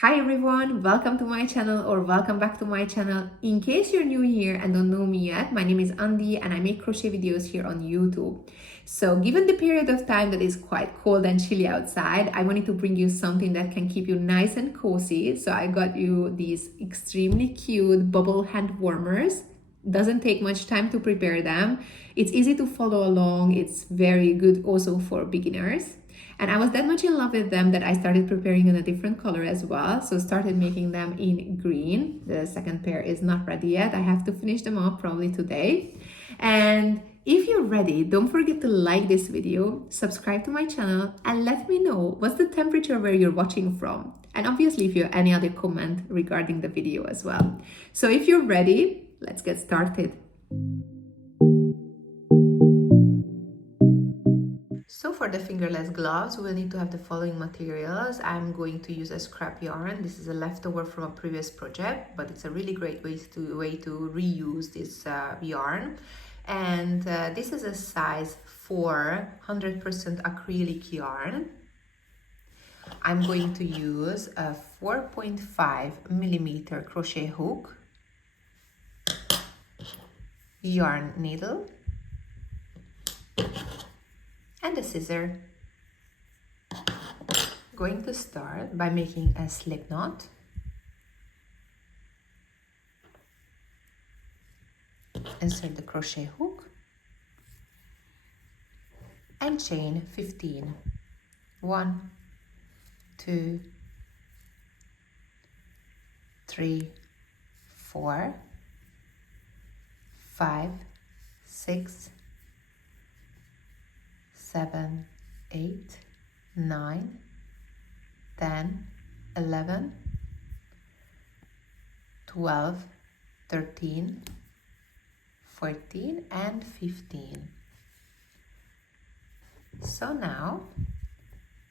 Hi everyone, welcome to my channel or welcome back to my channel. In case you're new here and don't know me yet, my name is Andy and I make crochet videos here on YouTube. So given the period of time that is quite cold and chilly outside, I wanted to bring you something that can keep you nice and cozy. So I got you these extremely cute bubble hand warmers. Doesn't take much time to prepare them. It's easy to follow along. It's very good also for beginners. And I was that much in love with them that I started preparing in a different color as well. So started making them in green. The second pair is not ready yet. I have to finish them up probably today. And if you're ready, don't forget to like this video, subscribe to my channel, and let me know what's the temperature where you're watching from. And obviously if you have any other comment regarding the video as well. So if you're ready, let's get started. So for the fingerless gloves, we will need to have the following materials. I'm going to use a scrap yarn. This is a leftover from a previous project, but it's a really great way to reuse this yarn. And this is a size 4 100% acrylic yarn. I'm going to use a 4.5 millimeter crochet hook, yarn needle, and a scissor. Going to start by making a slip knot. Insert the crochet hook and chain 15. 1, 2, 3, 4, 5, 6, 7, 8, 9, 10, 11, 12, 13, 14, and 15. So now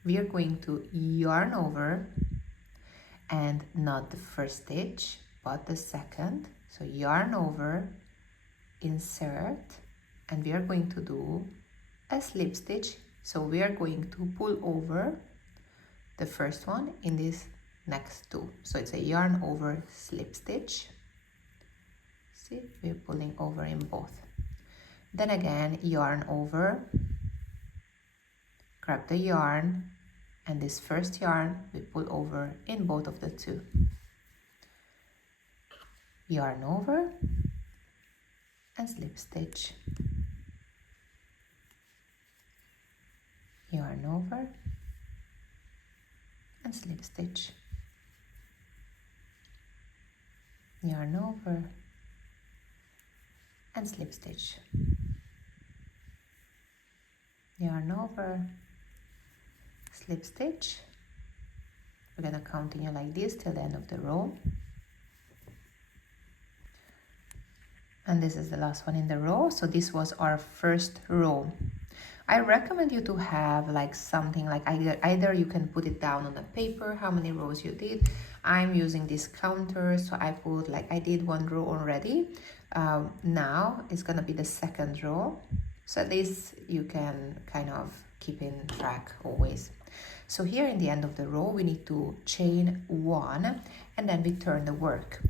we are going to yarn over, and not the first stitch, but the second. So yarn over, insert, and we are going to do a slip stitch. So we are going to pull over the first one in this next two. So it's a yarn over slip stitch. See, we're pulling over in both. Then again, yarn over, grab the yarn, and this first yarn we pull over in both of the two. Yarn over and slip stitch. Yarn over and slip stitch. Yarn over and slip stitch. Yarn over, slip stitch. We're going to continue like this till the end of the row. And this is the last one in the row. So this was our first row. I recommend you to have like something like either you can put it down on the paper how many rows you did. I'm using this counter, so I put like I did one row already. Now it's gonna be the second row, so at least you can kind of keep in track always. So here in the end of the row we need to chain 1 and then we turn the work.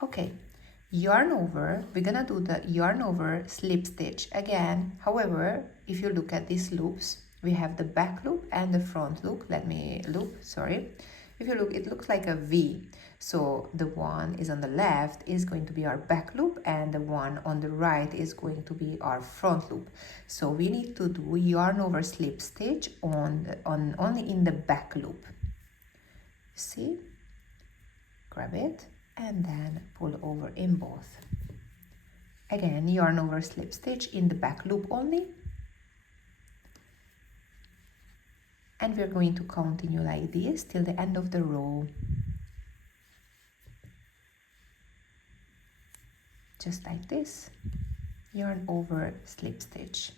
Okay. Yarn over, we're gonna do the yarn over slip stitch again. However, if you look at these loops, we have the back loop and the front loop. If you look, it looks like a V. So the one is on the left is going to be our back loop and the one on the right is going to be our front loop. So we need to do yarn over slip stitch only in the back loop. See? Grab it and then pull over in both. Again, yarn over slip stitch in the back loop only. And we're going to continue like this till the end of the row. Just like this. Yarn over slip stitch.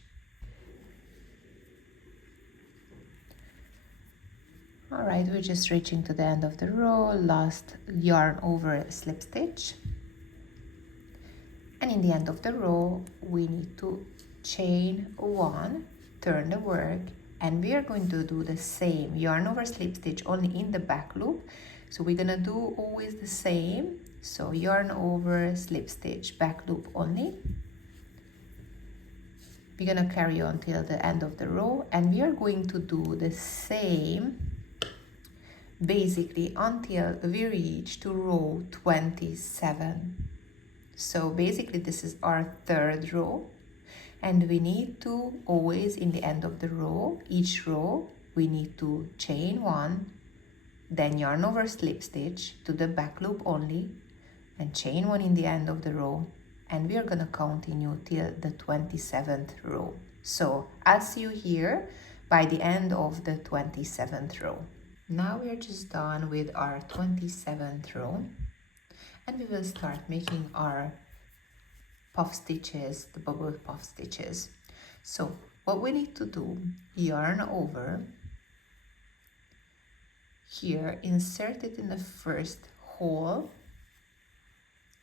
All right, we're just reaching to the end of the row. Last yarn over slip stitch. And in the end of the row, we need to chain 1, turn the work, and we are going to do the same yarn over slip stitch only in the back loop So we're gonna do always the same. So yarn over, slip stitch, back loop only. We're gonna carry on till the end of the row, and we are going to do the same basically until we reach to row 27. So basically this is our third row, and we need to always in the end of the row, each row, we need to chain one, then yarn over, slip stitch to the back loop only, and chain one in the end of the row, and we are gonna continue till the 27th row. So I'll see you here by the end of the 27th row. Now we are just done with our 27th row, and we will start making our puff stitches, the bubble puff stitches. So what we need to do, yarn over, here insert it in the first hole,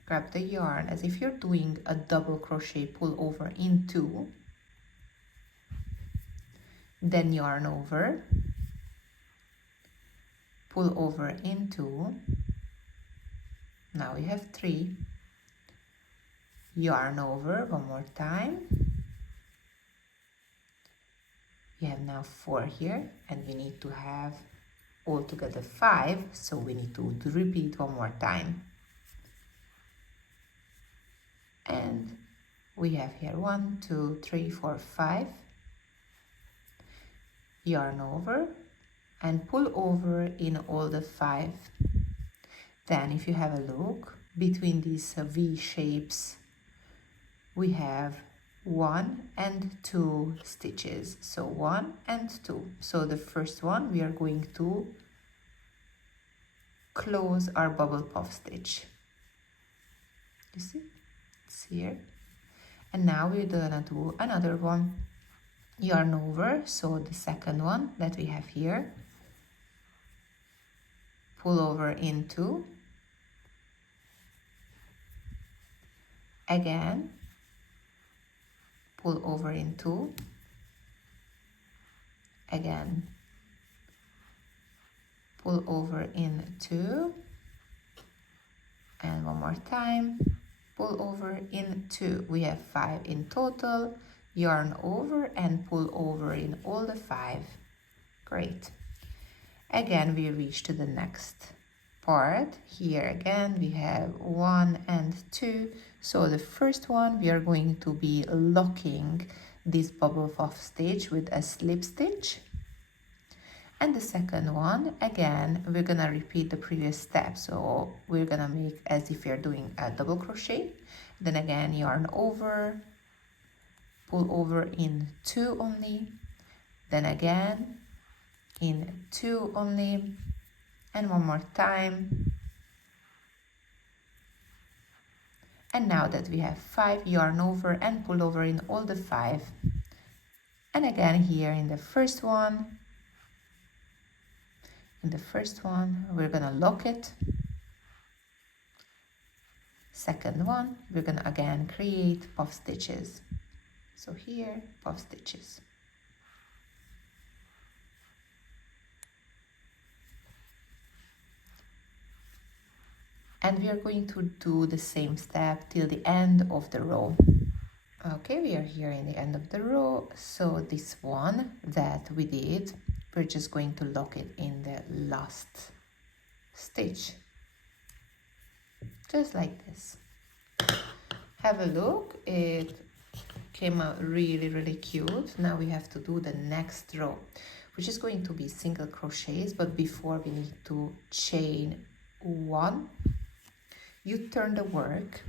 grab the yarn as if you're doing a double crochet, pull over into, then yarn over, pull over into, now we have 3, yarn over one more time, we have now 4 here, and we need to have altogether 5, so we need to repeat one more time. And we have here 1, 2, 3, 4, 5, yarn over and pull over in all the 5. Then if you have a look between these V shapes, we have 1 and 2 stitches, so 1 and 2. So the first one we are going to close our bubble puff stitch, you see, it's here. And now we're gonna do another one, yarn over, so the second one that we have here, pull over into, again pull over into, again pull over into, and one more time, pull over into. We have 5 in total, yarn over and pull over in all the 5. Great. Again we reach to the next part. Here again we have 1 and 2. So the first one we are going to be locking this bubble puff stitch with a slip stitch, and the second one again we're gonna repeat the previous step. So we're gonna make as if you're doing a double crochet, then again yarn over, pull over in 2 only, then again in 2 only, and one more time. And now that we have 5, yarn over and pull over in all the 5. And again here in the first one, we're gonna lock it. Second one, we're gonna again create puff stitches. So here, puff stitches. And we are going to do the same step till the end of the row. Okay, we are here in the end of the row. So this one that we did, we're just going to lock it in the last stitch. Just like this. Have a look, it came out really, really cute. Now we have to do the next row, which is going to be single crochets, but before we need to chain 1. You turn the work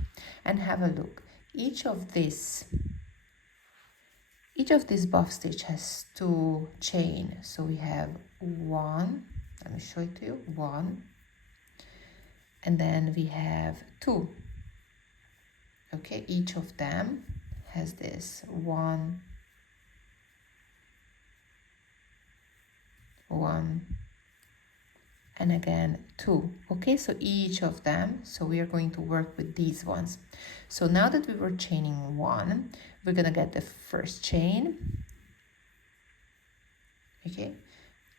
and have a look. Each of this buff stitch has 2 chain. So we have 1, let me show it to you, 1, and then we have 2. Okay, each of them has this 1, 1, and again 2. Okay, so each of them, so we are going to work with these ones. So now that we were chaining 1, we're gonna get the first chain. Okay,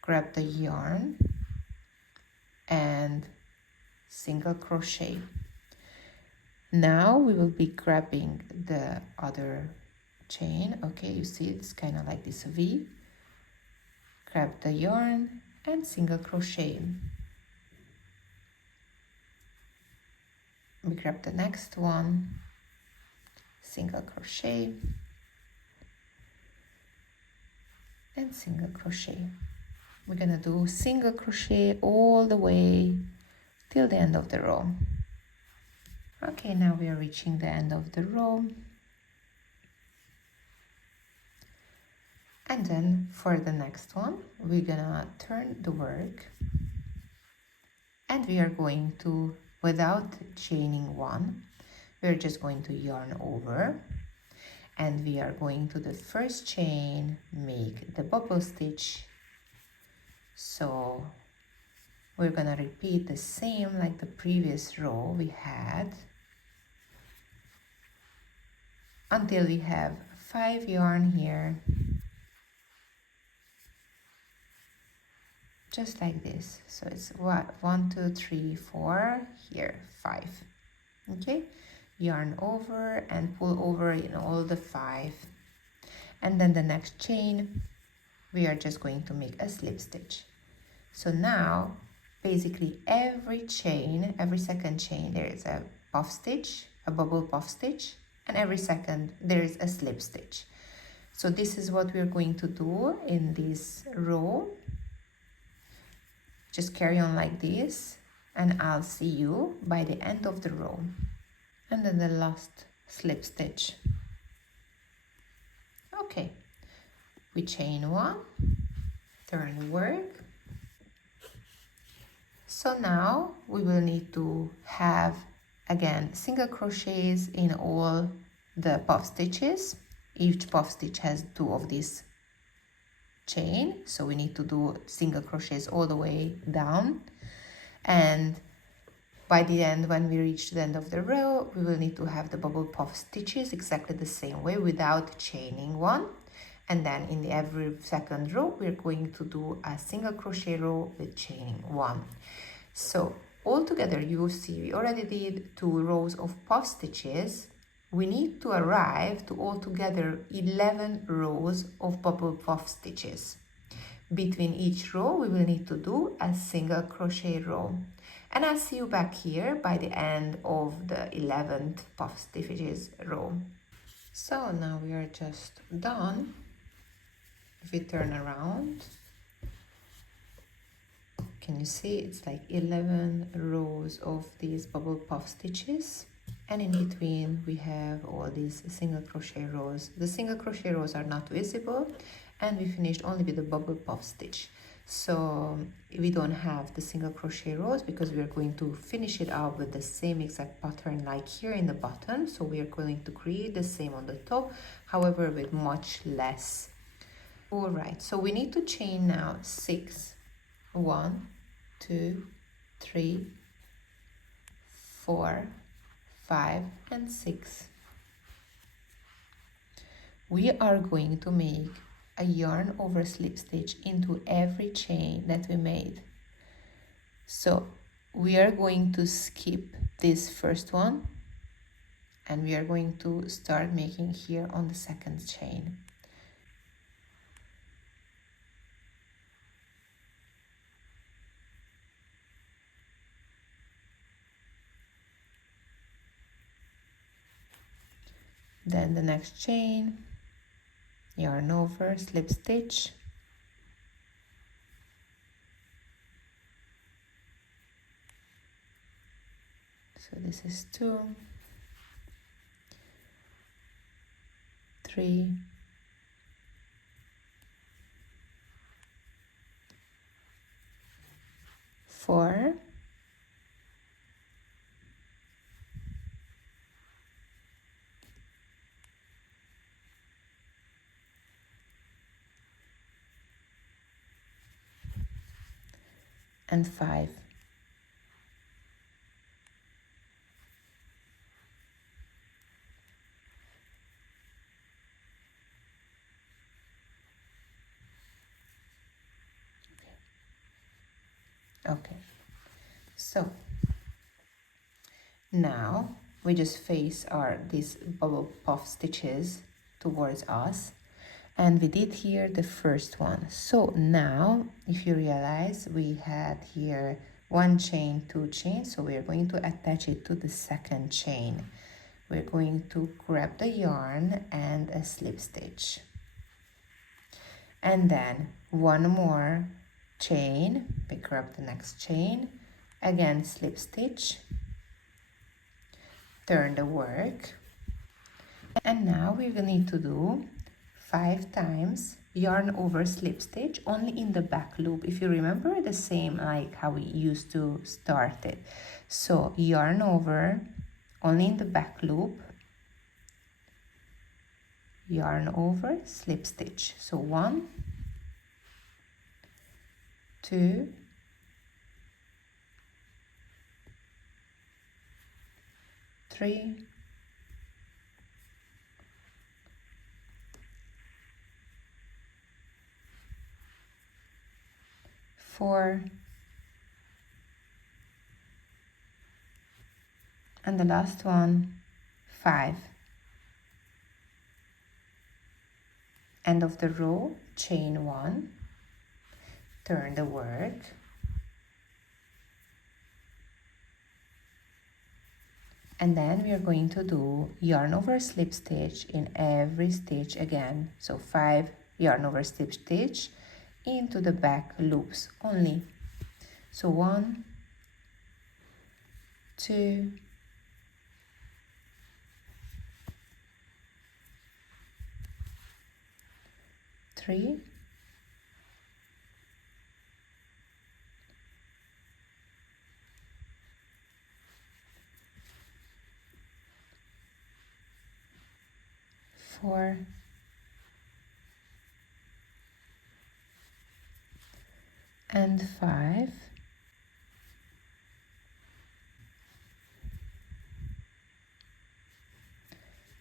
grab the yarn and single crochet. Now we will be grabbing the other chain. Okay, you see it's kind of like this V. Grab the yarn and single crochet. We grab the next one, single crochet and single crochet. We're gonna do single crochet all the way till the end of the row. Okay, now we are reaching the end of the row. And then for the next one, we're gonna turn the work and we are going to, without chaining one, we're just going to yarn over and we are going to the first chain, make the bubble stitch. So we're gonna repeat the same like the previous row we had until we have 5 yarn here, just like this. So it's 1 2 3 4 here 5. Okay, yarn over and pull over in all the 5, and then the next chain we are just going to make a slip stitch. So now basically every chain, every second chain, there is a puff stitch, a bubble puff stitch, and every second there is a slip stitch. So this is what we're going to do in this row. Just carry on like this and I'll see you by the end of the row. And then the last slip stitch. Okay, we chain 1, turn work. So now we will need to have again single crochets in all the puff stitches. Each puff stitch has 2 of these chain, so we need to do single crochets all the way down, and by the end, when we reach the end of the row, we will need to have the bubble puff stitches exactly the same way without chaining one. And then in every second row we're going to do a single crochet row with chaining 1. So all together you will see we already did 2 rows of puff stitches. We need to arrive to altogether 11 rows of bubble puff stitches. Between each row we will need to do a single crochet row, and I'll see you back here by the end of the 11th puff stitches row. So now we are just done. If we turn around, can you see it's like 11 rows of these bubble puff stitches, and in between we have all these single crochet rows. The single crochet rows are not visible, and we finished only with the bubble puff stitch. So we don't have the single crochet rows because we are going to finish it out with the same exact pattern like here in the bottom. So we are going to create the same on the top, however with much less. All right, so we need to chain now 6, 1 2 3 4 5 and 6. We are going to make a yarn over slip stitch into every chain that we made. So we are going to skip this first one and we are going to start making here on the second chain. Then the next chain, yarn over, slip stitch. So this is 2, 3, 4, 5. Okay, so Now we just face these bubble puff stitches towards us, and we did here the first one. So now if you realize, we had here 1 chain, 2 chains, so we're going to attach it to the second chain. We're going to grab the yarn and a slip stitch, and then 1 more chain, we grab the next chain, again slip stitch, turn the work, and now we will need to do 5 times yarn over slip stitch only in the back loop. If you remember, the same like how we used to start it. So yarn over only in the back loop, yarn over slip stitch. So 1, 2, 3, 4, and the last one, 5. End of the row, chain 1, turn the work, and then we are going to do yarn over slip stitch in every stitch again. So 5 yarn over slip stitch into the back loops only. So 1, 2, 3, 4, and 5,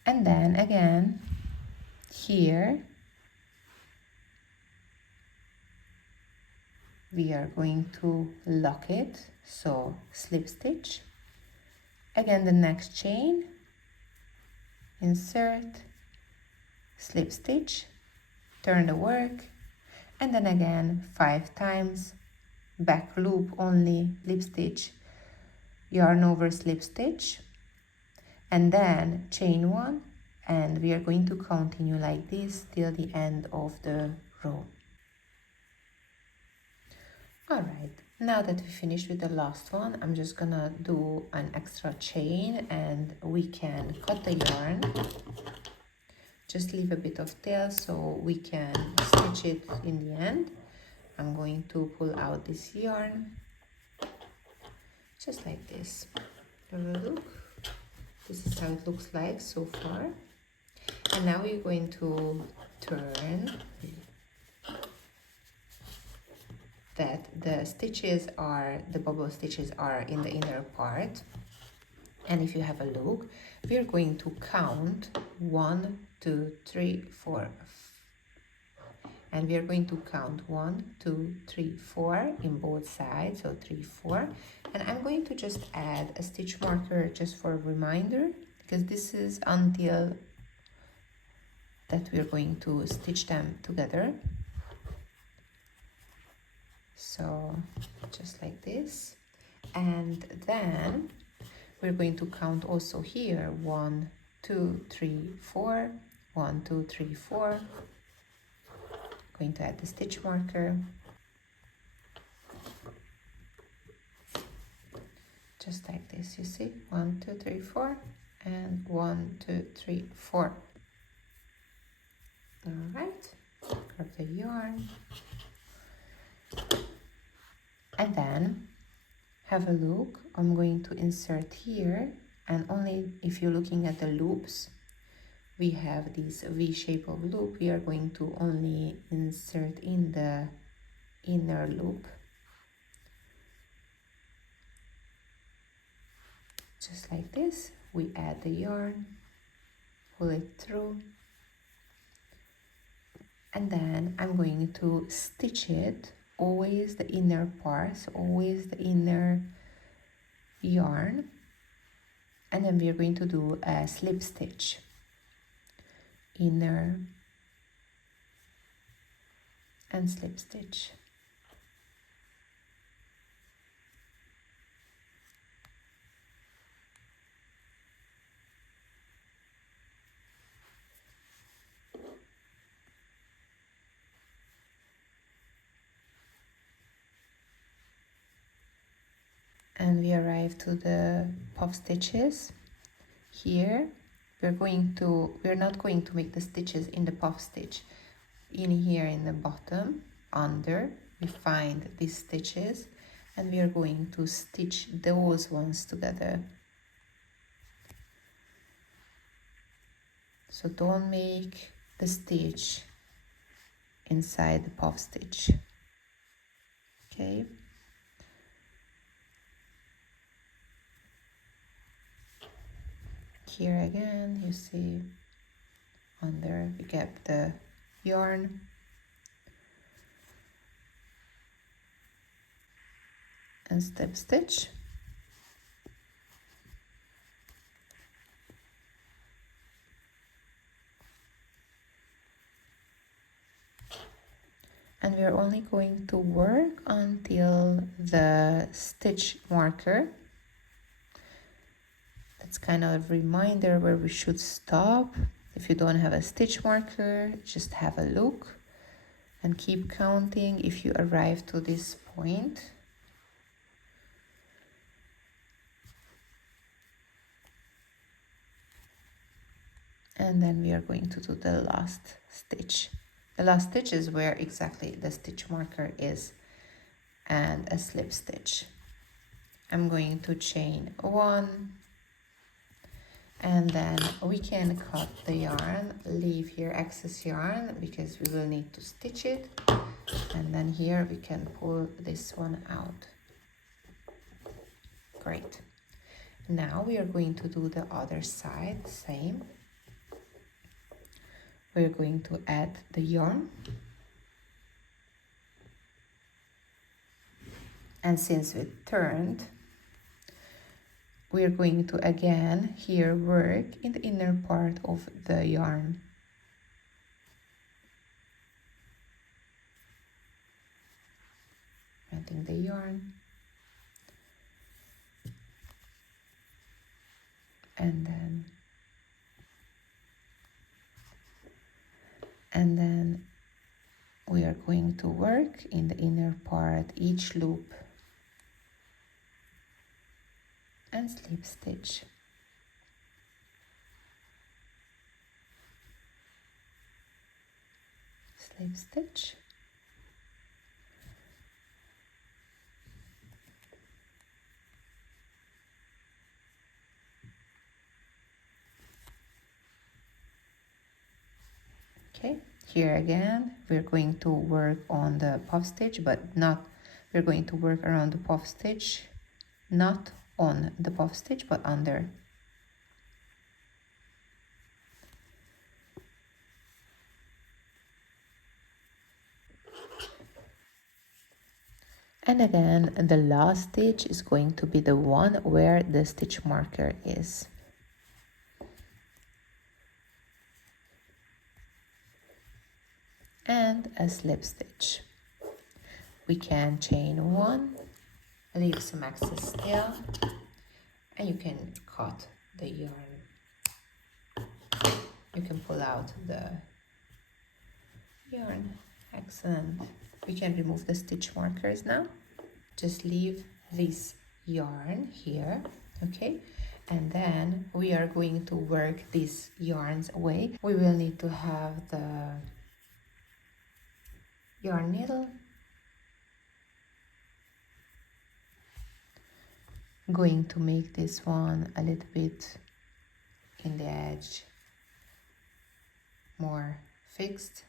and then again here we are going to lock it, so slip stitch, again the next chain, insert, slip stitch, turn the work, and then again 5 times back loop only, slip stitch, yarn over slip stitch, and then chain 1, and we are going to continue like this till the end of the row. All right, now that we finished with the last one, I'm just gonna do an extra chain and we can cut the yarn. Just leave a bit of tail so we can stitch it in the end. I'm going to pull out this yarn, just like this. Have a look. This is how it looks like so far. And now we're going to turn that the stitches are, the bubble stitches are in the inner part. And if you have a look, we're going to count 1, 2, 3, 4, and we are going to count 1, 2, 3, 4 in both sides, so 3, 4. And I'm going to just add a stitch marker just for a reminder, because this is until that we're going to stitch them together. So just like this, and then we're going to count also here 1, 2, 3, 4, 1, 2, 3, 4. Going to add the stitch marker, just like this. You see, 1, 2, 3, 4, and 1, 2, 3, 4. All right, grab the yarn. And then have a look. I'm going to insert here, and only if you're looking at the loops, we have this V shape of loop. We are going to only insert in the inner loop, just like this. We add the yarn, pull it through, and then I'm going to stitch it, always the inner part, so always the inner yarn, And then we are going to do a slip stitch, inner and slip stitch. And we arrive to the puff stitches. Here we're not going to make the stitches in the puff stitch. In here in the bottom, under, we find these stitches, and we are going to stitch those ones together. So don't make the stitch inside the puff stitch. Okay. Here again, you see under we get the yarn, and slip stitch. And we are only going to work until the stitch marker. That's kind of a reminder where we should stop. If you don't have a stitch marker, just have a look and keep counting if you arrive to this point. And then we are going to do the last stitch. The last stitch is where exactly the stitch marker is, and a slip stitch. I'm going to chain 1, and then we can cut the yarn, leave here excess yarn because we will need to stitch it, and then here we can pull this one out. Great. Now we are going to do the other side, same. We're going to add the yarn, and since we turned, we're going to again here work in the inner part of the yarn. Adding the yarn, and then we are going to work in the inner part each loop and slip stitch. Slip stitch. Okay, here again we're going to work on the puff stitch, but we're going to work around the puff stitch, not on the puff stitch, but under. And again, the last stitch is going to be the one where the stitch marker is. And a slip stitch. We can chain 1, leave some excess still, and you can cut the yarn. You can pull out the yarn. Excellent. We can remove the stitch markers now. Just leave this yarn here, okay? And then we are going to work these yarns away. We will need to have the yarn needle. Going to make this one a little bit in the edge more fixed.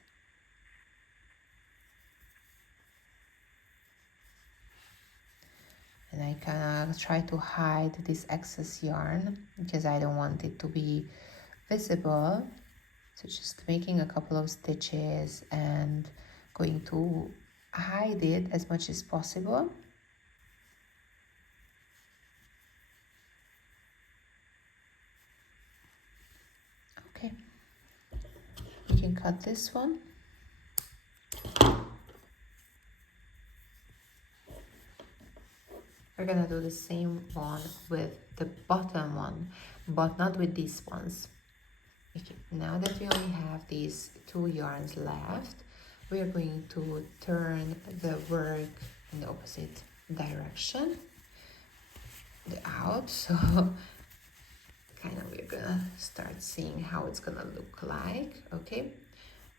And I kind of try to hide this excess yarn because I don't want it to be visible. So just making a couple of stitches and going to hide it as much as possible. can cut this one. We're gonna do the same one with the bottom one, but not with these ones. Okay, now that we only have these 2 yarns left, we are going to turn the work in the opposite direction, the out. So kind of we're gonna start seeing how it's gonna look like. Okay,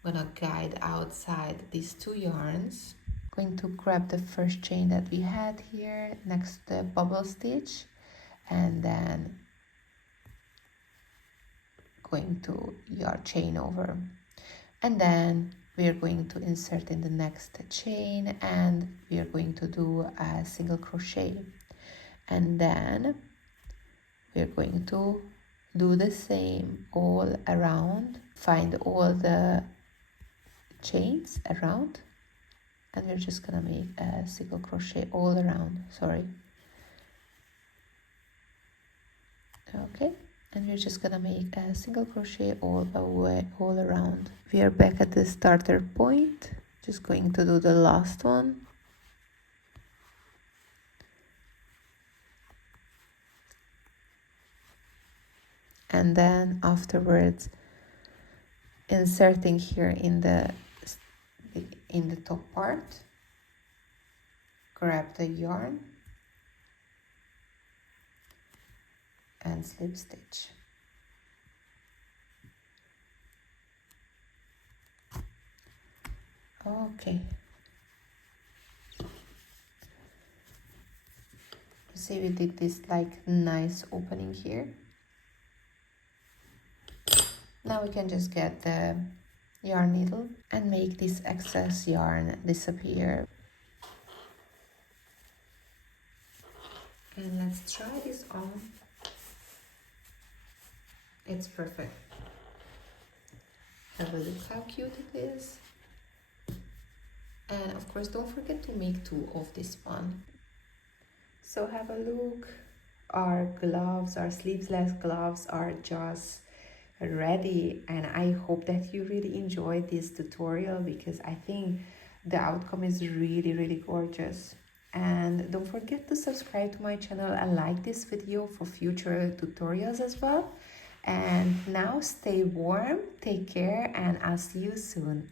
I'm gonna guide outside these 2 yarns. Going to grab the first chain that we had here next to the bubble stitch, and then going to yarn chain over, and then we are going to insert in the next chain, and we are going to do a single crochet, and then we are going to do the same all around, find all the chains around, and we're just gonna make a single crochet all around. Okay, and we're just gonna make a single crochet all around. We are back at the starter point, just going to do the last one, and then afterwards inserting here in the top part, grab the yarn and slip stitch. Okay, see, we did this like nice opening here. Now we can just get the yarn needle and make this excess yarn disappear. And let's try this on. It's perfect. Have a look how cute it is. And of course, don't forget to make 2 of this one. So have a look. Our gloves, our sleeveless gloves are just ready, and I hope that you really enjoyed this tutorial, because I think the outcome is really gorgeous. And don't forget to subscribe to my channel and like this video for future tutorials as well. And now stay warm, take care, and I'll see you soon.